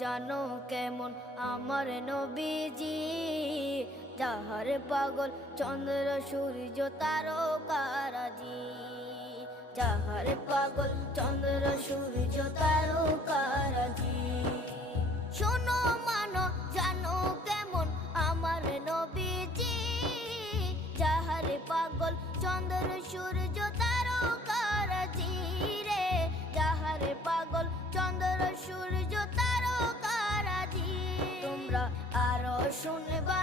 জানো কেমন আমার নবীজি, যাহার পাগল চন্দ্র সূর্য তারকারাজি, যাহার পাগল চন্দ্র সূর্য তারকারাজি। শোনো মানো জানো কেমন আমার নবীজি, যাহার পাগল চন্দ্র সূর্য তারকারাজি রে, যাহার পাগল চন্দ্র সূর্য তারকারাজি। তোমরা আরো শুনবা